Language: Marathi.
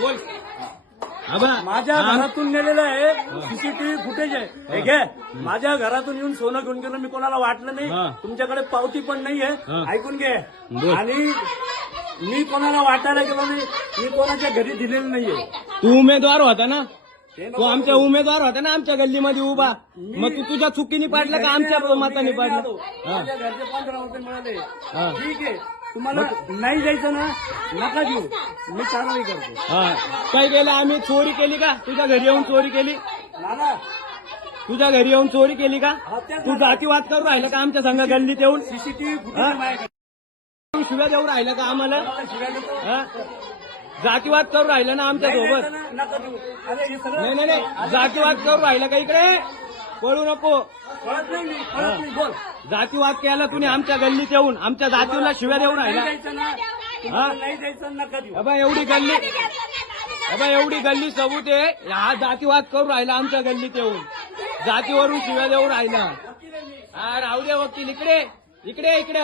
बोल. आबा माझ्या घरातून नेलेलं आहे सीसीटीव्ही फुटेज आहे. हे घे, माझ्या घरातून येऊन सोनं घेऊन गेलं, मी कोणाला वाटलं हा. नाही, तुमच्याकडे पावती पण नाहीये. हा. ऐकून घे. बोल. आणि मी कोणाला वाटायला गेलो नाही, मी कोणाच्या घरी दिलेलं नाहीये. तू उमेदवार होता ना, ते तू नको आमच्या बोलू. उमेदवार होता ना आमच्या गल्लीमध्ये उभा. मग तू तुझ्या चुकीने पाडलं का आमच्या मताने मी पाडलं? आलो. हा. माझ्या घरचे 15 रुपये मिळाले. हा. ठीक आहे, तुम्हाला नाही जायचं ना, नका देऊ, मी कारवाई करतो. हा. काय केलं आम्ही? चोरी केली का? तुझ्या घरी येऊन चोरी केली? नाना, तुझ्या घरी येऊन चोरी केली का? हा, तेच तू ना. जातीवाद करून राहिला का आमच्या संघ गल्लीत येऊन? सीसीटीव्ही फुटेज हा? आहे माझ्याकडे. तू शिव्या देऊ राहिला का आम्हाला? मला शिव्या देतो. हा? जातीवाद करून राहिला ना आमच्या नाही सोबत? जायचं ना, नका देऊ. अरे हे सगळं नाही नाही नाही, जातीवाद करून राहिला का? इकडे पळू नको. कळत नाही, मी कळत नाही. बोल. जातीवाद केला तुम्ही आमच्या गल्लीत येऊन, आमच्या जातीला शिव्या देऊ नाही राहिला. जायचं ना, तुम्हाला नाही जायचं, नका देऊ. अबा एवढी गल्ली, अबा एवढी गल्ली सबूत आहे, हा जातीवाद करून राहिला आमच्या गल्लीत येऊन, जातीवरून शिव्या देऊ राहिला. हा राहू दे वकील, इकडे इकडे इकडे